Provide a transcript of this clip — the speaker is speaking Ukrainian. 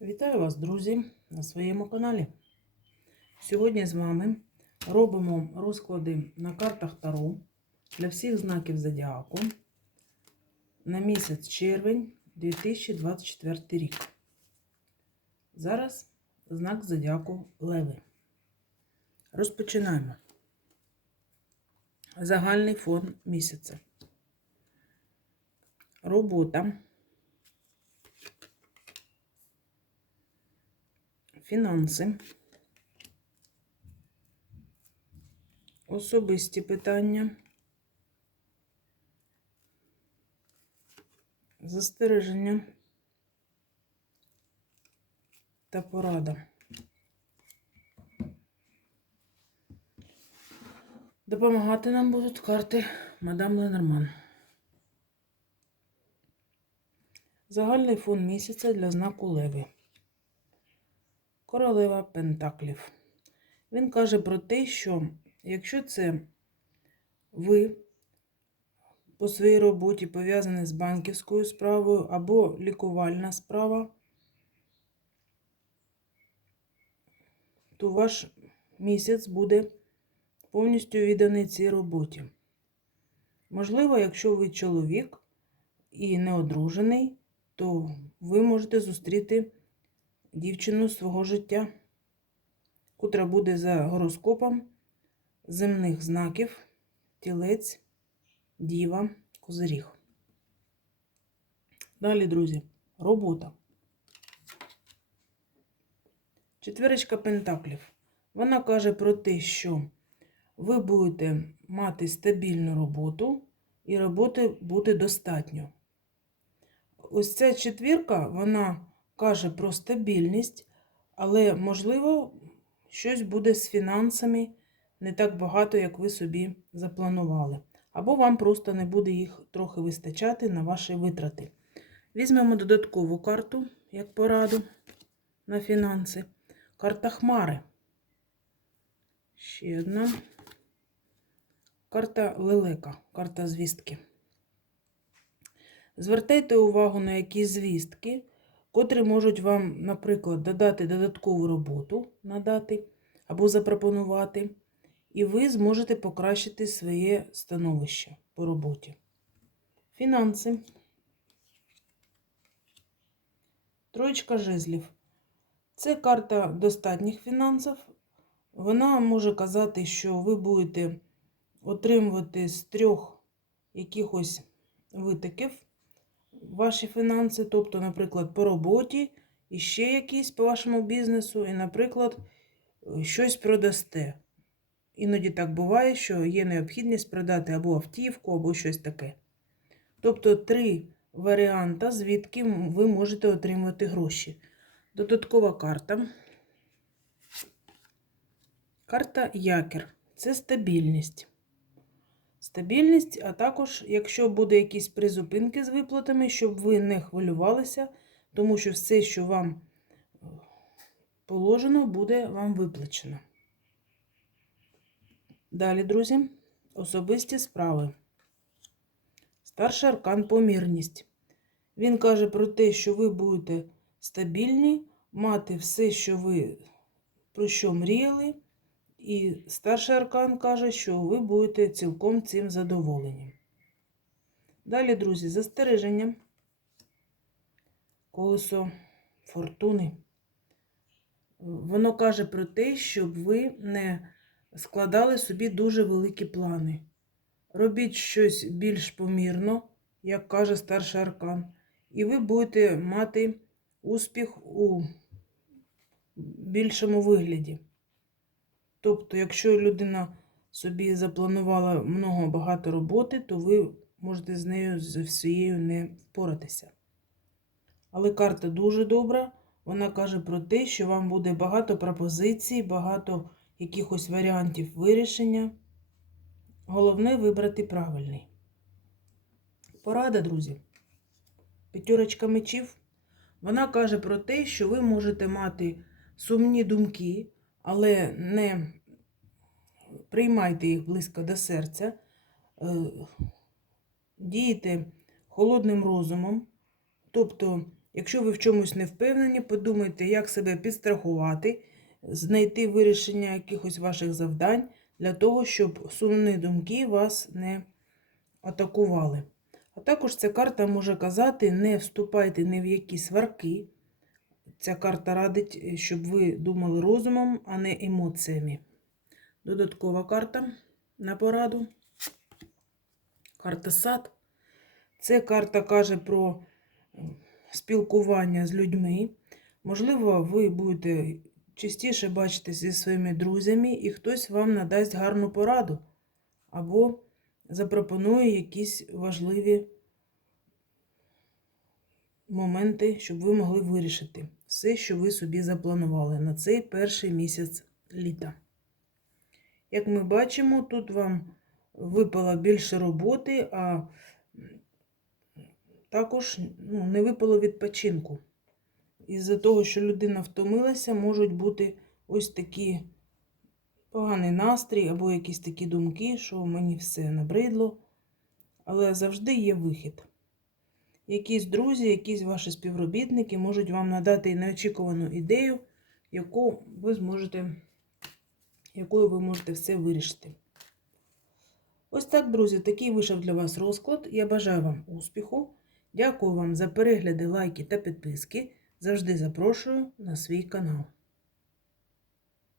Вітаю вас, друзі, на своєму каналі. Сьогодні з вами робимо розклади на картах Таро для всіх знаків Зодіаку на місяць червень 2024 рік. Зараз знак Зодіаку Леви. Розпочинаємо. Загальний фон місяця. Робота. Фінанси, особисті питання, застереження та порада. Допомагати нам будуть карти мадам Ленорман. Загальний фон місяця для знаку Леви. Королева Пентаклів. Він каже про те, що якщо це ви по своїй роботі пов'язані з банківською справою або лікувальна справа, то ваш місяць буде повністю відданий цій роботі. Можливо, якщо ви чоловік і не одружений, то ви можете зустріти дівчину свого життя, котра буде за гороскопом земних знаків, тілець, діва, козиріг. Далі, друзі, робота. Четверочка пентаклів. Вона каже про те, що ви будете мати стабільну роботу і роботи буде достатньо. Ось ця четвірка, вона каже про стабільність, але, можливо, щось буде з фінансами не так багато, як ви собі запланували. Або вам просто не буде їх трохи вистачати на ваші витрати. Візьмемо додаткову карту, як пораду на фінанси. Карта Хмари. Ще одна. Карта Лелека, карта звістки. Звертайте увагу на якісь звістки котрі можуть вам, наприклад, додати додаткову роботу надати або запропонувати, і ви зможете покращити своє становище по роботі. Фінанси. Троєчка жезлів. Це карта достатніх фінансів. Вона може казати, що ви будете отримувати з трьох якихось витоків ваші фінанси, тобто, наприклад, по роботі, і ще якісь по вашому бізнесу, і, наприклад, щось продасте. Іноді так буває, що є необхідність продати або автівку, або щось таке. Тобто три варіанти, звідки ви можете отримати гроші. Додаткова карта. Карта якір це стабільність. Стабільність, а також, якщо буде якісь призупинки з виплатами, щоб ви не хвилювалися, тому що все, що вам е, положено, буде вам виплачено. Далі, друзі, особисті справи. Старший аркан помірність. Він каже про те, що ви будете стабільні, мати все, що ви про що мріяли. І старший аркан каже, що ви будете цілком цим задоволені. Далі, друзі, застереження. Колесо фортуни. Воно каже про те, щоб ви не складали собі дуже великі плани. Робіть щось більш помірно, як каже старший аркан, і ви будете мати успіх у більшому вигляді. Тобто, якщо людина собі запланувала много багато роботи, то ви можете з нею з всією не впоратися. Але карта дуже добра. Вона каже про те, що вам буде багато пропозицій, багато якихось варіантів вирішення. Головне вибрати правильний. Порада, друзі. П'ятерочка мечів. Вона каже про те, що ви можете мати сумні думки але не приймайте їх близько до серця, е, дійте холодним розумом. Тобто, Якщо ви в чомусь не впевнені, подумайте, як себе підстрахувати, знайти вирішення якихось ваших завдань для того, щоб сумні думки вас не атакували. А також ця карта може казати, не вступайте ні в які сварки. Ця карта радить, е, щоб ви думали розумом, а не емоціями. Додаткова карта на пораду. Карта сад. Це карта каже про е, спілкування з людьми. Можливо, ви будете частіше бачитися зі своїми друзями, і хтось вам надасть гарну пораду або запропонує якісь важливі моменти, щоб ви могли вирішити все, що ви собі запланували на цей перший місяць літа. Як ми бачимо, тут вам випало більше роботи, а також ну, не випало відпочинку. Із-за того, що людина втомилася, можуть бути ось такі поганий настрій або якісь такі думки, що мені все набридло. Але завжди є вихід. Якісь друзі, якісь ваші співробітники можуть вам надати неочікувану ідею, яку ви зможете, якою ви можете все вирішити. Ось так, друзі, такий вийшов для вас розклад. Я бажаю вам успіху. Дякую вам за перегляди, лайки та підписки. Завжди запрошую на свій канал.